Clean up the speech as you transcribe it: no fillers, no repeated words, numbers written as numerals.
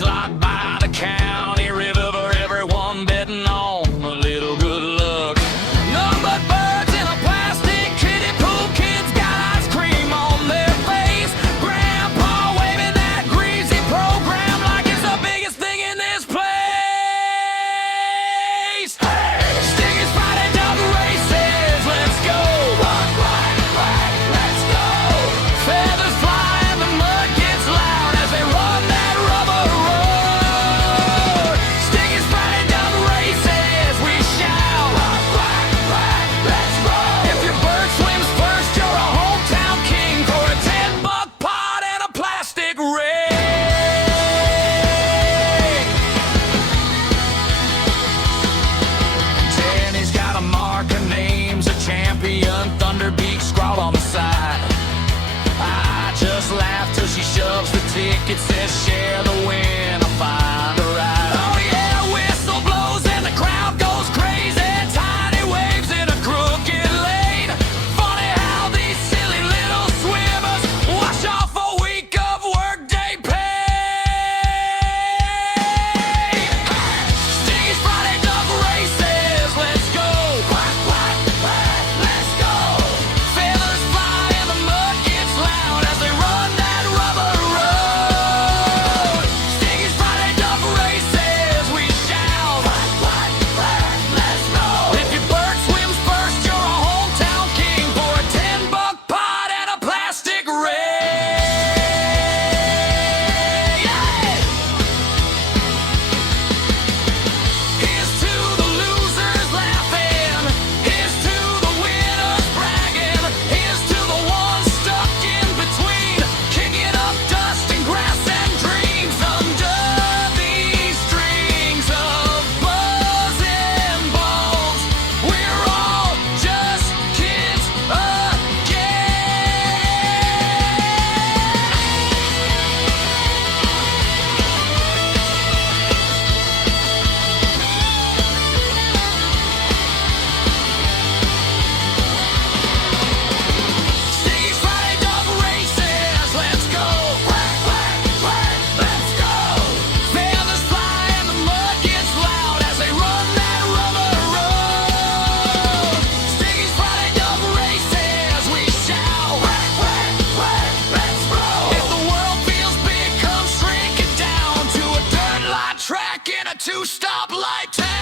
He's locked by the county river for everyone betting on a little good luck. None but birds in a plastic kiddie pool. Kids got ice cream on their face. Grandpa waving that greasy program like it's the biggest thing in this place. Hey! Stingy's Friday dog races. Let's go. Quack, quack, quack. Let's go. Feathers fly and the mud gets loud as they run that rubber road. Stingy's Friday dog races. We shout. Quack, quack, quack. Let's go. If your bird swims first, you're a hometown king for a $10 pot and a plastic ring. Danny's got a marker, name's a champion, Thunderbeak scrawled on the side. I just laugh till she shoves the ticket, says share the win, I'll find a ride. Oh yeah, whistle blows and the crowd goes crazy. Tiny waves in a crooked lane. Funny how these silly little swimmers wash off a week of workday pay. Stingy's Friday dog races. Let's go. Quack, quack, quack. Let's go. Feathers fly and the mud gets loud as they run that rubber road. Stingy's Friday dog races. We shout. Quack, quack, quack. Let's go. If your bird swims first, you're a hometown king for a $10 pot and a plastic ring. Yeah! Here's to the losers laughing. Here's to the winners bragging. Here's to the ones stuck in between, kicking up dust and grass and dreams under these strings of buzzing balls. We're all just kids again. Stingy's Friday dog races. Let's go. Quack, quack, quack. Let's go. Feathers fly and the mud gets loud as they run that rubber road. Stingy's Friday dog races. We shout. Quack, quack, quack. Let's roll. If the world feels big, come shrink it down to a dirt lot track in a two-stop light town.